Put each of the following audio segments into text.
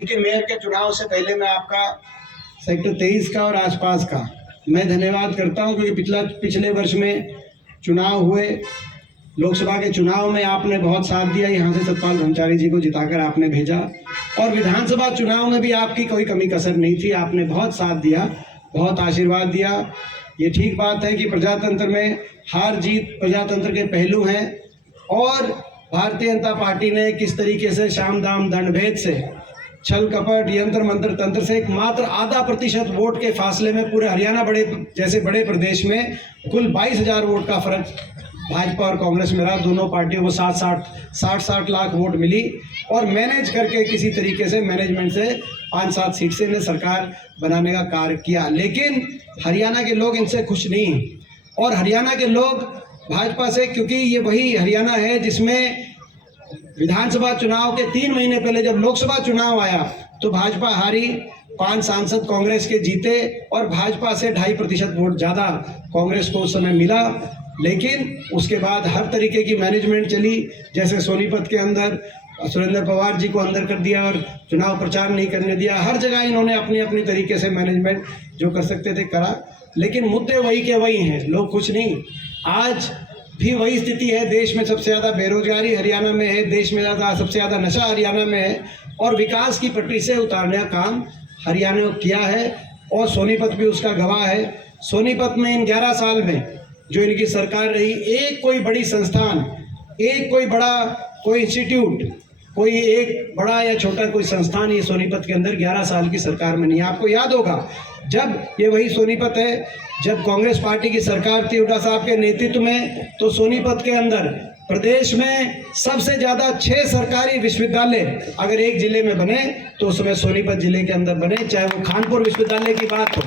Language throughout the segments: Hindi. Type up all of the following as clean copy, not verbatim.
के मेयर के चुनाव से पहले मैं आपका सेक्टर 23 का और आसपास का मैं धन्यवाद करता हूं, क्योंकि पिछले वर्ष में चुनाव हुए, लोकसभा के चुनाव में आपने बहुत साथ दिया। यहाँ से सतपाल ब्रह्मचारी जी को जिताकर आपने भेजा, और विधानसभा चुनाव में भी आपकी कोई कमी कसर नहीं थी। आपने बहुत साथ दिया, बहुत आशीर्वाद दिया। ये ठीक बात है कि प्रजातंत्र में हार जीत प्रजातंत्र के पहलू हैं, और भारतीय जनता पार्टी ने किस तरीके से शाम दाम दंड भेद से, छल कपट, यंत्र मंत्र तंत्र से एक मात्र आधा प्रतिशत वोट के फासले में पूरे हरियाणा जैसे बड़े प्रदेश में कुल 22,000 वोट का फर्क भाजपा और कांग्रेस में रहा। दोनों पार्टियों को 60 लाख वोट मिली, और मैनेज करके किसी तरीके से मैनेजमेंट से 5-7 सीट से इन्हें सरकार बनाने का कार्य किया। लेकिन हरियाणा के लोग इनसे खुश नहीं, और हरियाणा के लोग भाजपा से, क्योंकि ये वही हरियाणा है जिसमें विधानसभा चुनाव के 3 महीने पहले जब लोकसभा चुनाव आया तो भाजपा हारी, 5 सांसद कांग्रेस के जीते, और भाजपा से 2.5% वोट ज़्यादा कांग्रेस को उस समय मिला। लेकिन उसके बाद हर तरीके की मैनेजमेंट चली, जैसे सोनीपत के अंदर सुरेंद्र पवार जी को अंदर कर दिया और चुनाव प्रचार नहीं करने दिया। हर जगह इन्होंने अपनी अपनी तरीके से मैनेजमेंट जो कर सकते थे करा, लेकिन मुद्दे वही के वही हैं, लोग कुछ नहीं। आज भी वही स्थिति है। देश में सबसे ज़्यादा बेरोजगारी हरियाणा में है, देश में सबसे ज़्यादा नशा हरियाणा में है, और विकास की पटरी से उतारने का काम हरियाणा ने किया है, और सोनीपत भी उसका गवाह है। सोनीपत में इन 11 साल में जो इनकी सरकार रही, एक कोई बड़ी संस्थान, एक कोई बड़ा कोई इंस्टीट्यूट, कोई एक बड़ा या छोटा कोई संस्थान ये सोनीपत के अंदर 11 साल की सरकार में नहीं। आपको याद होगा, जब ये वही सोनीपत है, जब कांग्रेस पार्टी की सरकार थी हुड्डा साहब के नेतृत्व में, तो सोनीपत के अंदर प्रदेश में सबसे ज़्यादा 6 सरकारी विश्वविद्यालय अगर एक जिले में बने तो उसमें सोनीपत जिले के अंदर बने। चाहे वो खानपुर विश्वविद्यालय की बात हो,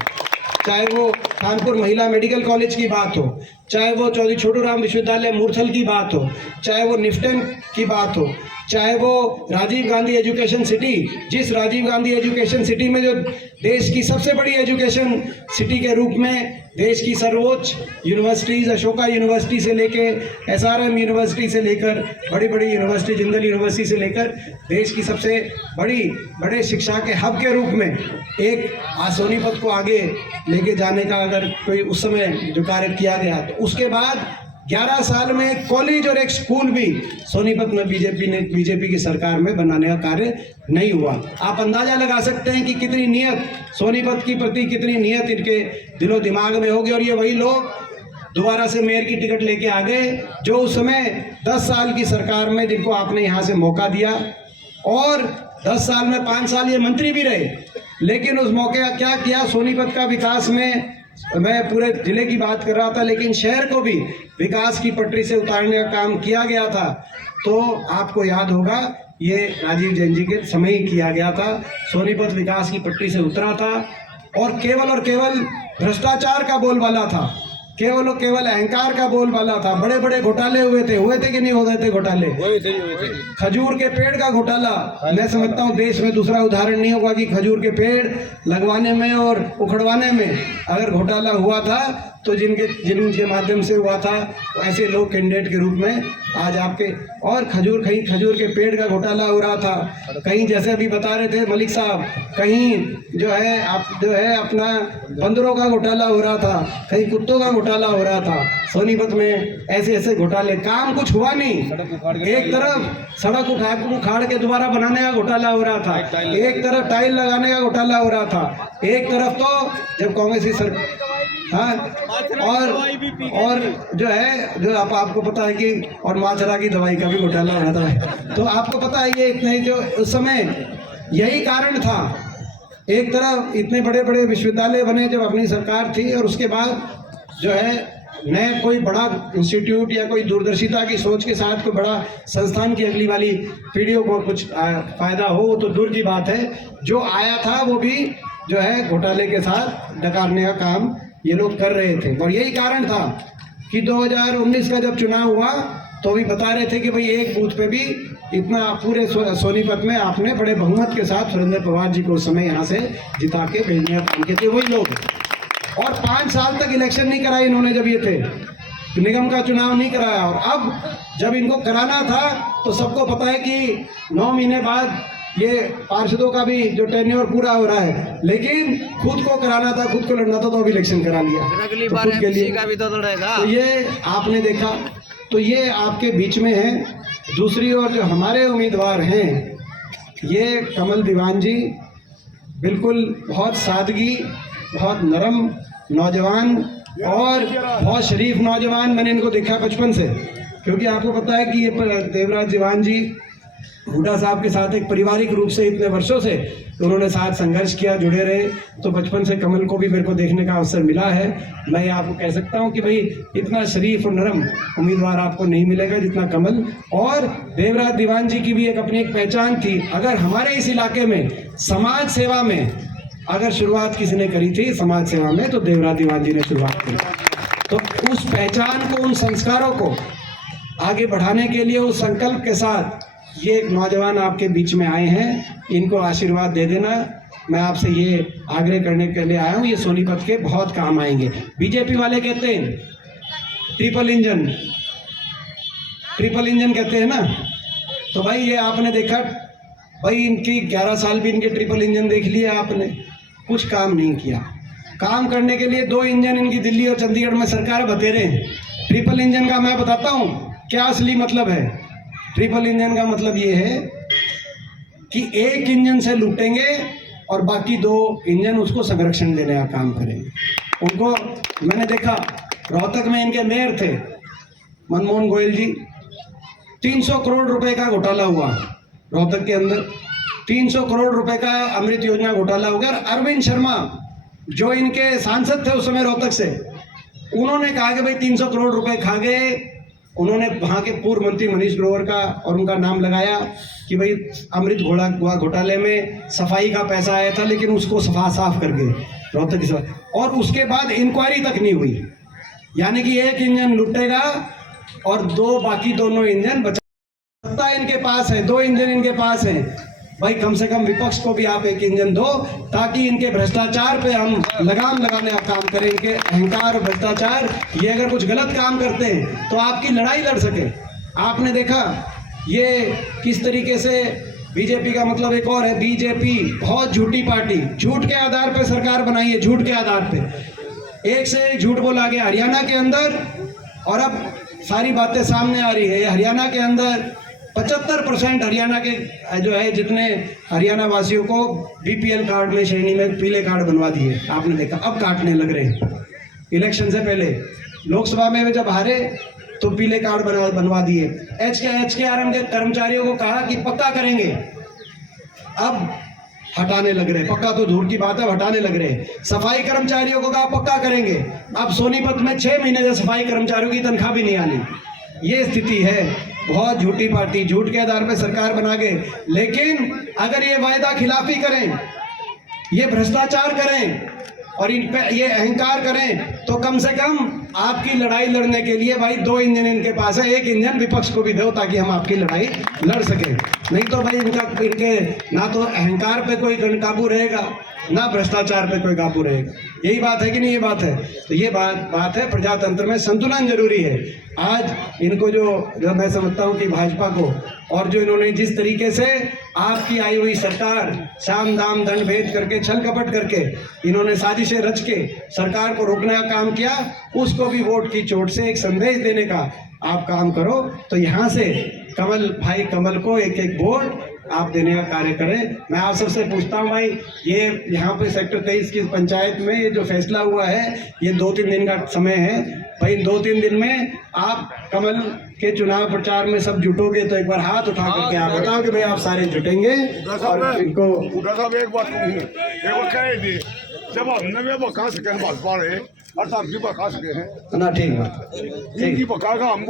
चाहे वो कानपुर महिला मेडिकल कॉलेज की बात हो, चाहे वो चौधरी छोटू राम विश्वविद्यालय मूर्थल की बात हो, चाहे वो निफ्टन की बात हो, चाहे वो राजीव गांधी एजुकेशन सिटी, जिस राजीव गांधी एजुकेशन सिटी में जो देश की सबसे बड़ी एजुकेशन सिटी के रूप में देश की सर्वोच्च यूनिवर्सिटीज़, अशोका यूनिवर्सिटी से लेकर SRM यूनिवर्सिटी से लेकर बड़ी बड़ी यूनिवर्सिटी, जिंदल यूनिवर्सिटी से लेकर देश की सबसे बड़े शिक्षा के हब के रूप में एक सोनीपत को आगे लेके जाने का अगर कोई उस समय जो कार्य किया गया, तो उसके बाद 11 साल में एक कॉलेज और एक स्कूल भी सोनीपत में बीजेपी की सरकार में बनाने का कार्य नहीं हुआ। आप अंदाजा लगा सकते हैं कि कितनी नियत सोनीपत की प्रति, कितनी नियत इनके दिलो दिमाग में होगी। और ये वही लोग दोबारा से मेयर की टिकट लेके आ गए जो उस समय 10 साल की सरकार में, जिनको आपने यहाँ से मौका दिया, और 10 साल में 5 साल ये मंत्री भी रहे। लेकिन उस मौके का क्या किया, सोनीपत का विकास में, मैं पूरे जिले की बात कर रहा था, लेकिन शहर को भी विकास की पटरी से उतारने का काम किया गया था। तो आपको याद होगा, ये राजीव जैन जी के समय ही किया गया था। सोनीपत विकास की पटरी से उतरा था, और केवल भ्रष्टाचार का बोलबाला था, केवल और केवल अहंकार का बोलबाला था। बड़े बड़े घोटाले हुए थे कि नहीं हुए थे घोटाले? हुए थे। खजूर के पेड़ का घोटाला, मैं समझता हूँ देश में दूसरा उदाहरण नहीं होगा कि खजूर के पेड़ लगवाने में और उखड़वाने में अगर घोटाला हुआ था, तो जिनके माध्यम से हुआ था, तो ऐसे लोग कैंडिडेट के रूप में आज आपके, और कहीं खजूर के पेड़ का घोटाला हो रहा था, कहीं जैसे अभी बता रहे थे मलिक साहब, कहीं जो है अपना बंदरों का घोटाला हो रहा था, कहीं कुत्तों का घोटाला हो रहा था। सोनीपत में ऐसे घोटाले, काम कुछ हुआ नहीं। एक तरफ सड़क उखाड़ के दोबारा बनाने का घोटाला हो रहा था, एक तरफ टाइल लगाने का घोटाला हो रहा था, एक तरफ तो जब कांग्रेस की सरकार, हाँ, और जो है, जो आपको पता है कि, और माचरा की दवाई का भी घोटाला हो रहा था। तो आपको पता है ये इतने, जो उस समय यही कारण था। एक तरफ इतने बड़े बड़े विश्वविद्यालय बने जब अपनी सरकार थी, और उसके बाद जो है नए कोई बड़ा इंस्टीट्यूट या कोई दूरदर्शिता की सोच के साथ कोई बड़ा संस्थान की अगली वाली पीढ़ियों को कुछ फायदा हो, तो दूर की बात है। जो आया था वो भी जो है घोटाले के साथ डकारने का काम ये लोग कर रहे थे। और यही कारण था कि 2019 का जब चुनाव हुआ तो भी बता रहे थे कि भाई एक बूथ पे भी इतना पूरे सोनीपत में आपने बड़े बहुमत के साथ सुरेंद्र पवार जी को उस समय यहाँ से जिता के भेजने का काम किए थे वही लोग। और 5 साल तक इलेक्शन नहीं कराई इन्होंने जब ये थे, निगम का चुनाव नहीं कराया। और अब जब इनको कराना था तो सबको पता है कि 9 महीने बाद ये पार्षदों का भी जो टेन्योर पूरा हो रहा है, लेकिन खुद को कराना था, खुद को लड़ना था, तो अभी इलेक्शन करा लिया अगली तो बार खुद के लिए। का भी तो लड़ेगा। तो ये आपने देखा, तो ये आपके बीच में है। दूसरी ओर जो हमारे उम्मीदवार हैं, ये कमल दीवान जी बिल्कुल बहुत सादगी, बहुत नरम नौजवान और बहुत शरीफ नौजवान। मैंने इनको देखा बचपन से, क्योंकि आपको पता है कि ये देवराज दीवान जी हुड्डा साहब के साथ एक पारिवारिक रूप से इतने वर्षों से उन्होंने साथ संघर्ष किया, जुड़े रहे। तो बचपन से कमल को भी मेरे को देखने का अवसर मिला है। मैं आपको कह सकता हूं कि भाई इतना शरीफ और नरम उम्मीदवार आपको नहीं मिलेगा जितना कमल। और देवराज दीवान जी की भी एक अपनी एक पहचान थी। अगर हमारे इस इलाके में समाज सेवा में अगर शुरुआत किसी ने करी थी समाज सेवा में, तो देवराज दीवान जी ने शुरुआत करी। तो उस पहचान को, उन संस्कारों को आगे बढ़ाने के लिए उस संकल्प के साथ ये नौजवान आपके बीच में आए हैं। इनको आशीर्वाद दे देना। मैं आपसे ये आग्रह करने के लिए आया हूँ, ये सोनीपत के बहुत काम आएंगे। बीजेपी वाले कहते हैं ट्रिपल इंजन कहते हैं ना, तो भाई ये आपने देखा भाई, इनकी 11 साल भी इनके ट्रिपल इंजन देख लिए आपने, कुछ काम नहीं किया। काम करने के लिए 2 इंजन इनकी दिल्ली और चंडीगढ़ में सरकार बतेरे हैं। ट्रिपल इंजन का मैं बताता हूँ क्या असली मतलब है। ट्रिपल इंजन का मतलब ये है कि एक इंजन से लूटेंगे और बाकी 2 इंजन उसको संरक्षण देने का काम करेंगे। उनको मैंने देखा, रोहतक में इनके मेयर थे मनमोहन गोयल जी, 300 करोड़ रुपए का घोटाला हुआ रोहतक के अंदर। 300 करोड़ रुपए का अमृत योजना घोटाला हो गया। और अरविंद शर्मा जो इनके सांसद थे उस समय रोहतक से, उन्होंने कहा कि भाई 300 करोड़ रुपए खा गए। उन्होंने वहाँ के पूर्व मंत्री मनीष ग्रोवर का और उनका नाम लगाया कि भाई अमृत घोटाले में सफाई का पैसा आया था, लेकिन उसको साफ कर गए रोहतक की। और उसके बाद इंक्वायरी तक नहीं हुई, यानी कि एक इंजन लुटेगा और बाकी दोनों इंजन बचा। इनके पास है, 2 इंजन इनके पास हैं। भाई कम से कम विपक्ष को भी आप एक इंजन दो, ताकि इनके भ्रष्टाचार पे हम लगाम लगाने का काम करें। इनके अहंकार और भ्रष्टाचार, ये अगर कुछ गलत काम करते हैं तो आपकी लड़ाई लड़ सके। आपने देखा ये किस तरीके से बीजेपी का मतलब एक और है, बीजेपी बहुत झूठी पार्टी, झूठ के आधार पर सरकार बनाई है, झूठ के आधार पे एक से एक झूठ बोला गया हरियाणा के अंदर। और अब सारी बातें सामने आ रही है। हरियाणा के अंदर 75% हरियाणा के जो है जितने हरियाणा वासियों को बीपीएल कार्ड में श्रेणी में पीले कार्ड बनवा दिए। आपने देखा अब काटने लग रहे हैं। इलेक्शन से पहले लोकसभा में जब हारे तो पीले कार्ड बनवा दिए। एचकेआरएम के कर्मचारियों को कहा कि पक्का करेंगे, अब हटाने लग रहे। पक्का तो दूर की बात है, हटाने लग रहे। सफाई कर्मचारियों को कहा पक्का करेंगे, अब सोनीपत में 6 महीने से सफाई कर्मचारियों की तनख्वाह भी नहीं आनी। ये स्थिति है। बहुत झूठी पार्टी, झूठ के आधार पर सरकार बना के, लेकिन अगर ये वायदा खिलाफी करें, ये भ्रष्टाचार करें और इन पे ये अहंकार करें, तो कम से कम आपकी लड़ाई लड़ने के लिए भाई 2 इंजन इनके पास है, एक इंजन विपक्ष को भी दो ताकि हम आपकी लड़ाई लड़ सकें। नहीं तो भाई इनके ना तो अहंकार पे कोई काबू रहेगा, ना भ्रष्टाचार पे कोई काबू रहेगा। यही बात है कि नहीं? ये बात है। तो ये बात है, प्रजातंत्र में संतुलन जरूरी है। आज इनको जो मैं समझता हूँ कि भाजपा को, और जो इन्होंने जिस तरीके से आपकी आई हुई सरकार साम दाम दंड भेद करके, छल कपट करके इन्होंने साजिशें रच के सरकार को रोकने का काम किया, उसको भी वोट की चोट से एक संदेश देने का आप काम करो। तो यहाँ से कमल को एक एक वोट आप देने का कार्य करें। मैं आप सबसे पूछता हूँ भाई, ये यहाँ पे सेक्टर 23 की पंचायत में ये जो फैसला हुआ है, ये 2-3 दिन का समय है भाई। 2-3 दिन में आप कमल के चुनाव प्रचार में सब जुटोगे तो एक बार हाथ उठा करके आप बताओ कि भाई आप सारे जुटेंगे। और इनको एक बात कह दी, जब हमने बका सके भाजपा रहे और सब की बका सके हैं ना, ठीक बात, इनकी बका का हम